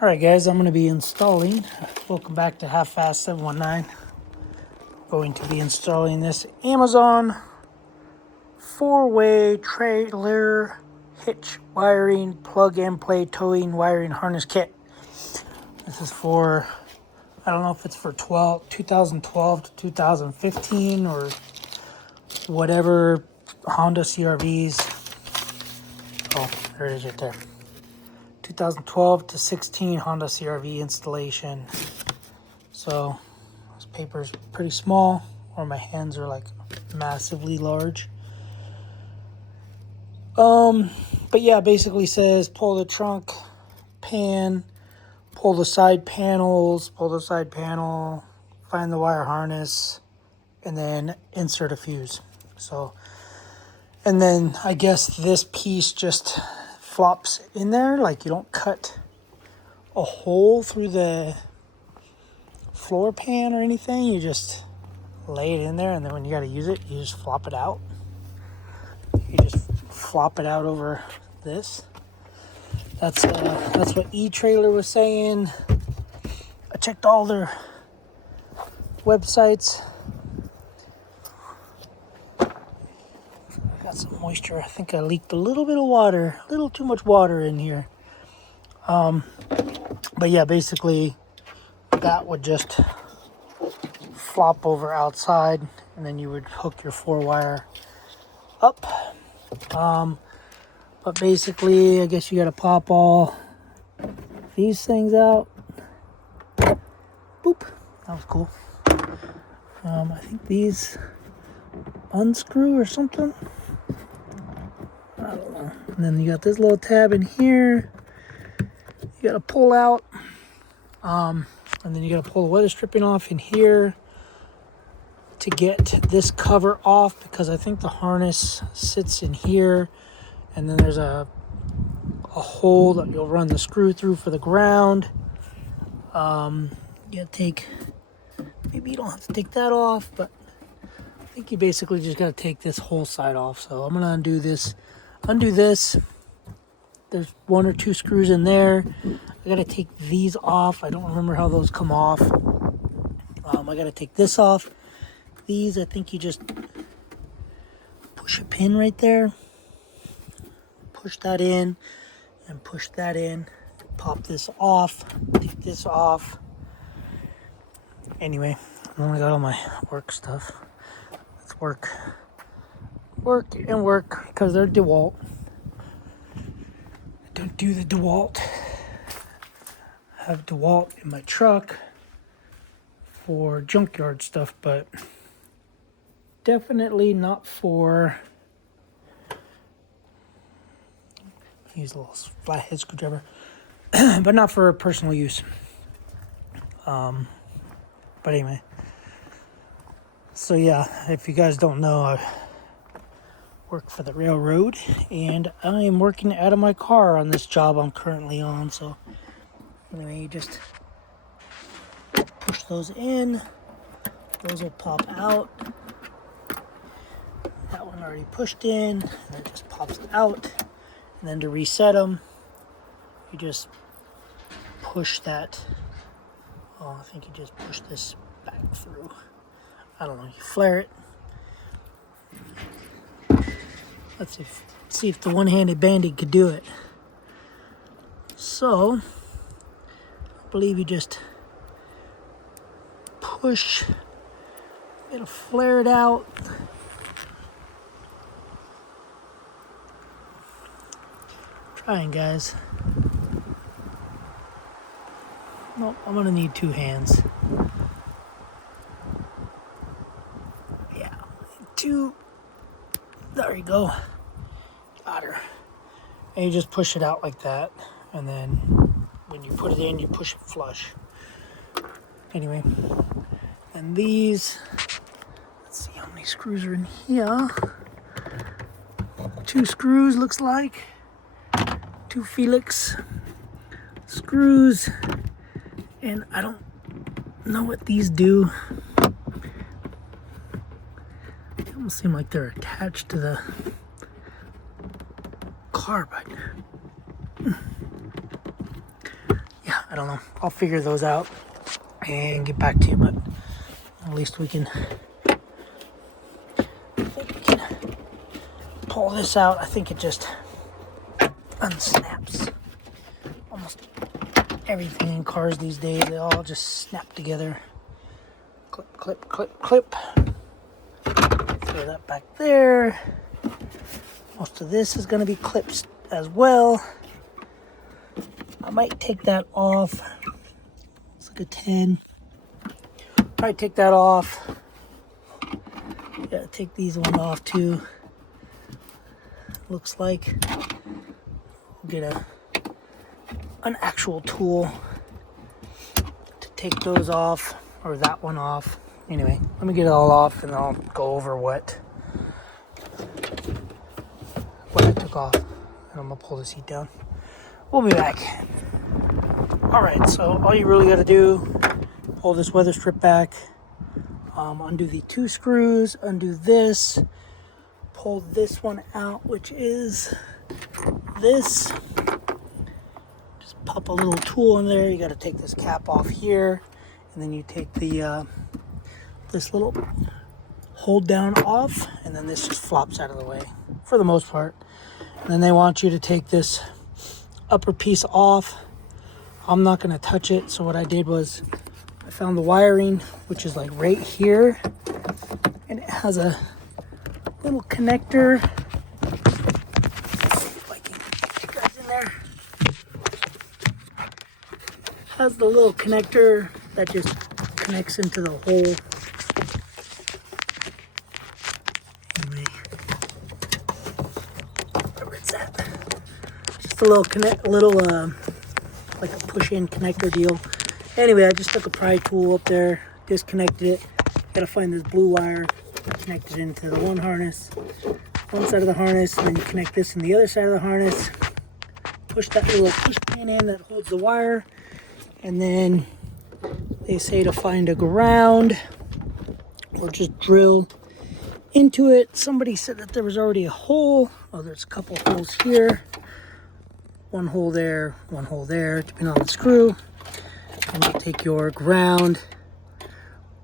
Alright guys, I'm going to be installing, welcome back to Half Fast 719. Going to be installing this Amazon 4-way trailer hitch wiring plug and play towing wiring harness kit. This is for, I don't know if it's for 2012 to 2015 or whatever Honda CRVs. Oh, there it is right there. 2012 to 16 Honda CRV installation. So this paper is pretty small, or my hands are like massively large. But yeah, basically says pull the trunk pan, pull the side panels, pull the side panel, find the wire harness, and then insert a fuse. So, and then I guess this piece just flops in there, like you don't cut a hole through the floor pan or anything, you just lay it in there, and then when you got to use it, you just flop it out. You just flop it out over this. That's what E-Trailer was saying. I checked all their websites. Got some moisture. I think I leaked a little bit of water, a little too much water in here. But yeah, basically that would just flop over outside, and then you would hook your 4-wire up. But basically, I guess you got to pop all these things out. Boop. That was cool. I think these unscrew or something. I don't know. And then you got this little tab in here. You got to pull out. And then you got to pull the weather stripping off in here to get this cover off, because I think the harness sits in here. And then there's a hole that you'll run the screw through for the ground. You gotta take, maybe you don't have to take that off, but I think you basically just gotta take this whole side off. So I'm gonna undo this. There's 1 or 2 screws in there. I gotta take these off. I don't remember how those come off. I gotta take this off. These, I think you just push a pin right there. Push that in and push that in. Pop this off. Take this off. Anyway, I only got all my work stuff. Let's work because they're DeWalt. I don't do the DeWalt. I have DeWalt in my truck for junkyard stuff, but definitely not for, use a little flathead screwdriver, but not for personal use. But anyway, so yeah, if you guys don't know, I work for the railroad, and I am working out of my car on this job I'm currently on. So anyway, you just push those in, those will pop out. That one already pushed in, and it just pops out. And then to reset them, you just push that. Oh, I think you just push this back through. I don't know. You flare it. Let's see if the one-handed bandit could do it. So, I believe you just push. It'll flare it out. Trying, guys. Nope, I'm gonna need 2 hands. Yeah, 2. There you go. Got her. And you just push it out like that, and then when you put it in, you push it flush. Anyway, and these, let's see how many screws are in here. 2 screws, looks like. 2 Felix screws, and I don't know what these do. They almost seem like they're attached to the car, but yeah, I don't know. I'll figure those out and get back to you, but at least we can pull this out. I think it just unsnaps. Almost everything in cars these days, they all just snap together. Clip, clip, clip, clip. Throw that back there. Most of this is going to be clips as well. I might take that off. It's like a 10. Probably take that off. Yeah, take these ones off too. Looks like we'll get an actual tool to take those off, or that one off. Anyway, let me get it all off and I'll go over what I took off. And I'm gonna pull the seat down. We'll be back. All right, so all you really got to do, pull this weather strip back, undo the 2 screws, undo this, pull this one out, which is this. Just pop a little tool in there. You got to take this cap off here, and then you take the this little hold down off, and then this just flops out of the way for the most part. And then they want you to take this upper piece off. I'm not going to touch it, so what I did was I found the wiring, which is like right here, and it has a little connector. If I can get you guys in there. Has the little connector that just connects into the hole. Anyway, where it's at. Just a little like a push-in connector deal. Anyway, I just took a pry tool up there, disconnected it. Gotta find this blue wire, connect it into the one side of the harness, and then you connect this in the other side of the harness. Push that little push pin in that holds the wire, and then they say to find a ground or just drill into it. Somebody said that there was already a hole. Oh, there's a couple holes here. One hole there, depending on the screw. And you take your ground,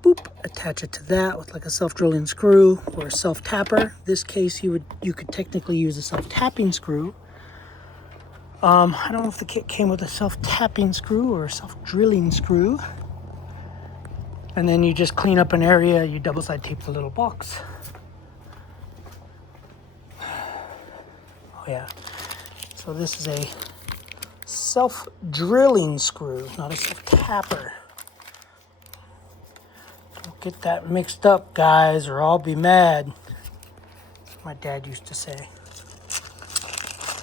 boop, attach it to that with like a self-drilling screw or a self-tapper. In this case, you could technically use a self-tapping screw. I don't know if the kit came with a self-tapping screw or a self-drilling screw. And then you just clean up an area, you double-side tape the little box. Oh yeah. So this is a self-drilling screw, not a self-tapper. Don't get that mixed up, guys, or I'll be mad. That's what my dad used to say.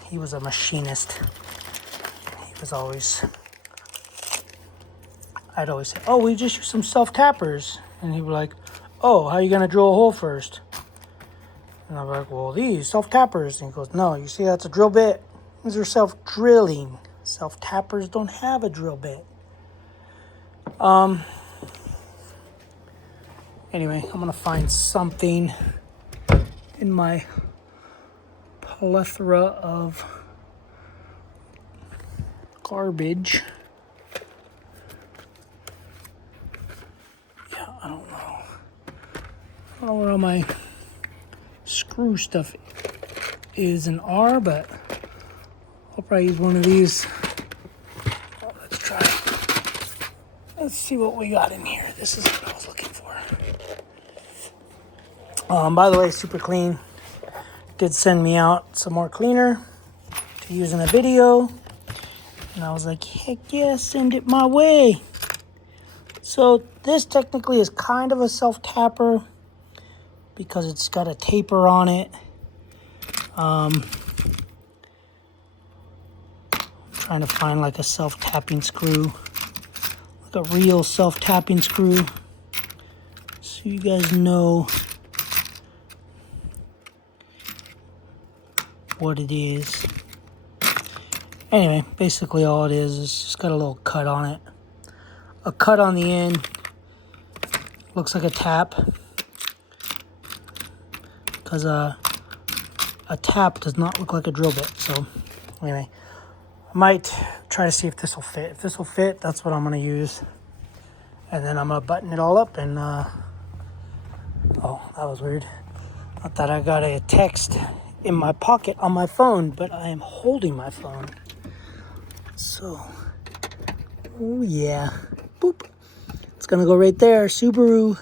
He was a machinist. I'd always say, oh, we just use some self-tappers. And he'd be like, oh, how are you going to drill a hole first? And I'm like, well, these self-tappers. And he goes, no, you see that's a drill bit? These are self-drilling. Self-tappers don't have a drill bit. Anyway, I'm going to find something in my plethora of garbage. Yeah, I don't know where all my screw stuff is and are, but I'll probably use one of these. Well, let's try it. Let's see what we got in here. This is what I was looking for. By the way, super clean. Did send me out some more cleaner to use in a video. And I was like, heck yeah, send it my way. So this technically is kind of a self-tapper because it's got a taper on it. Trying to find like a self-tapping screw, like a real self-tapping screw, so you guys know what it is. Anyway, basically all it is just got a little cut on it, a cut on the end. Looks like a tap, because a tap does not look like a drill bit. So anyway, I might try to see if this will fit. If this will fit, that's what I'm going to use. And then I'm going to button it all up and, oh, that was weird. I thought I got a text in my pocket on my phone, but I am holding my phone. So, oh yeah, boop. It's going to go right there, Subaru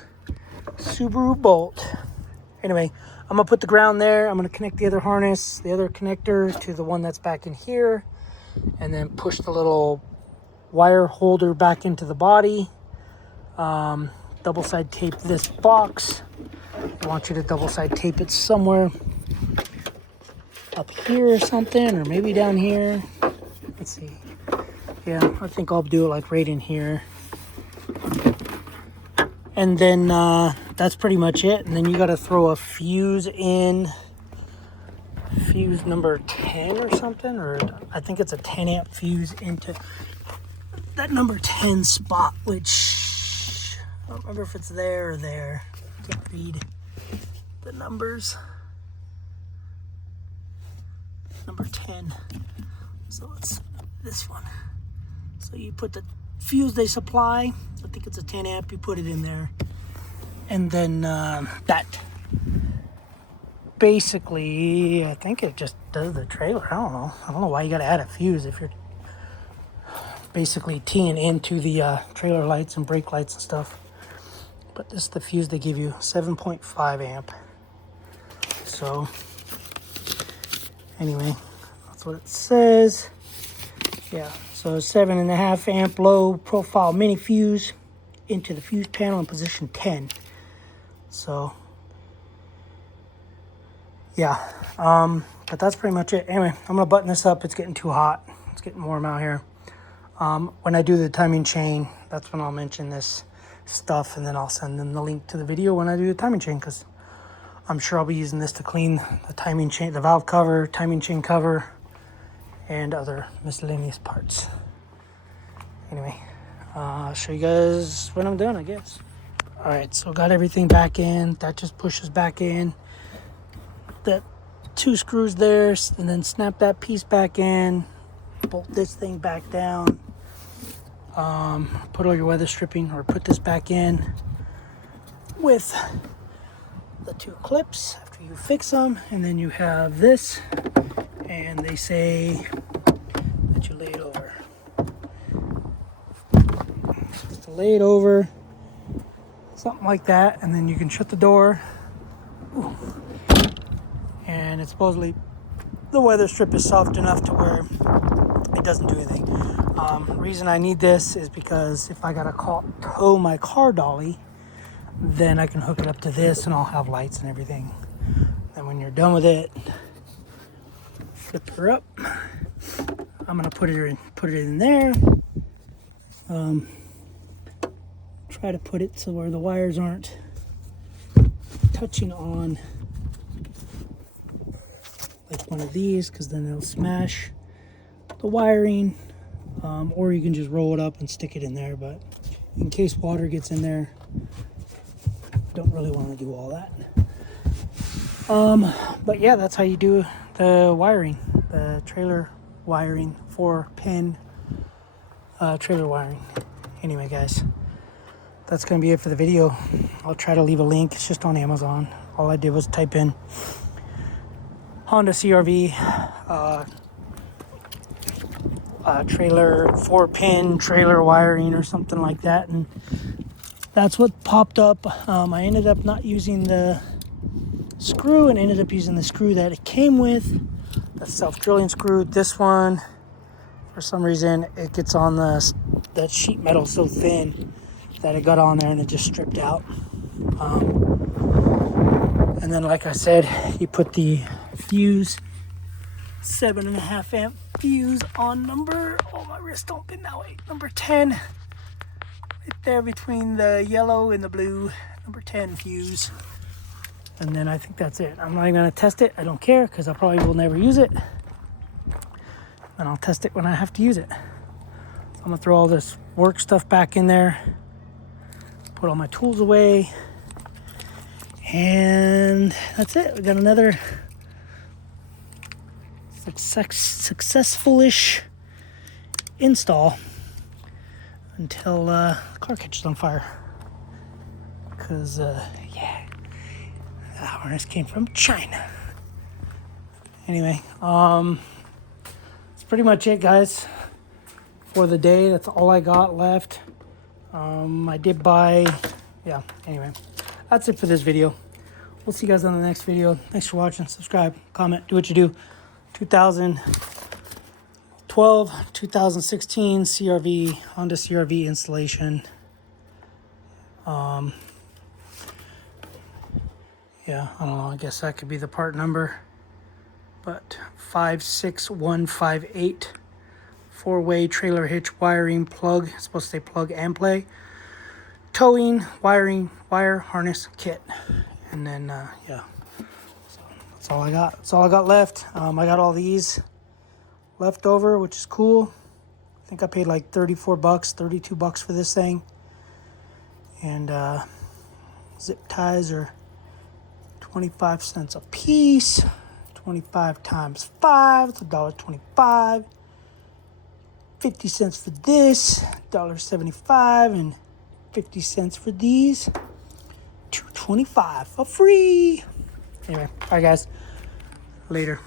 Bolt. Anyway, I'm going to put the ground there. I'm going to connect the other harness, the other connector to the one that's back in here. And then push the little wire holder back into the body. Double side tape this box. I want you to double side tape it somewhere up here or something, or maybe down here. Let's see. Yeah, I think I'll do it like right in here. And then that's pretty much it. And then you got to throw a fuse in, fuse number 10 or something, or I think it's a 10 amp fuse into that number 10 spot, which I don't remember if it's there or there. I can't read the numbers. Number 10. So it's this one. So you put the fuse they supply, I think it's a 10 amp, you put it in there. And then that basically, I think it just does the trailer. I don't know why you got to add a fuse if you're basically teeing into the trailer lights and brake lights and stuff. But this is the fuse they give you, 7.5 amp. So anyway, that's what it says. Yeah, so 7.5 amp low profile mini fuse into the fuse panel in position 10. So yeah, but that's pretty much it. Anyway, I'm gonna button this up. It's getting too hot. It's getting warm out here. When I do the timing chain, that's when I'll mention this stuff, and then I'll send them the link to the video when I do the timing chain, because I'm sure I'll be using this to clean the timing chain, the valve cover, timing chain cover, and other miscellaneous parts. Anyway, I'll show you guys when I'm done, I guess. All right, so got everything back in. That just pushes back in. That 2 screws there, and then snap that piece back in. Bolt this thing back down. Put all your weather stripping, or put this back in with the 2 clips after you fix them, and then you have this, and they say that you lay it over. Just to lay it over, something like that, and then you can shut the door. Ooh. And it's supposedly, the weather strip is soft enough to where it doesn't do anything. Reason I need this is because if I gotta tow my car dolly, then I can hook it up to this and I'll have lights and everything. And when you're done with it, flip her up. I'm gonna put it in there. Try to put it so where the wires aren't touching on like one of these, because then they'll smash the wiring. Or you can just roll it up and stick it in there, but in case water gets in there, don't really want to do all that. But yeah, that's how you do the wiring, the trailer wiring, 4-pin trailer wiring. Anyway, guys, that's gonna be it for the video. I'll try to leave a link. It's just on Amazon. All I did was type in Honda CRV trailer, 4-pin trailer wiring or something like that, and that's what popped up. I ended up not using the screw and ended up using the screw that it came with, the self-drilling screw. This one, for some reason, it gets on that sheet metal so thin that it got on there and it just stripped out. And then, like I said, you put the fuse, 7.5 amp fuse on number, oh, my wrist don't bend that way, number 10, right there between the yellow and the blue, number 10 fuse. And then I think that's it. I'm not even gonna test it. I don't care, because I probably will never use it. And I'll test it when I have to use it. So I'm gonna throw all this work stuff back in there, put all my tools away, and that's it. We got another successful-ish install until the car catches on fire. Because, yeah, that harness came from China. Anyway, that's pretty much it, guys, for the day. That's all I got left. I did buy, yeah, anyway, that's it for this video. We'll see you guys on the next video. Thanks for watching. Subscribe, comment, do what you do. 2012, 2016 CRV, Honda CRV installation. Yeah, I don't know. I guess that could be the part number. But 56158. 4-way trailer hitch wiring plug. It's supposed to say plug and play. Towing, wiring, wire harness kit. And then, yeah. So that's all I got. That's all I got left. I got all these left over, which is cool. I think I paid like 34 bucks, 32 bucks for this thing. And zip ties are 25 cents a piece. 25 times 5, it's $1.25. 50 cents for this, $1.75, and 50 cents for these. $2.25 for free. Anyway, all right, guys. Later.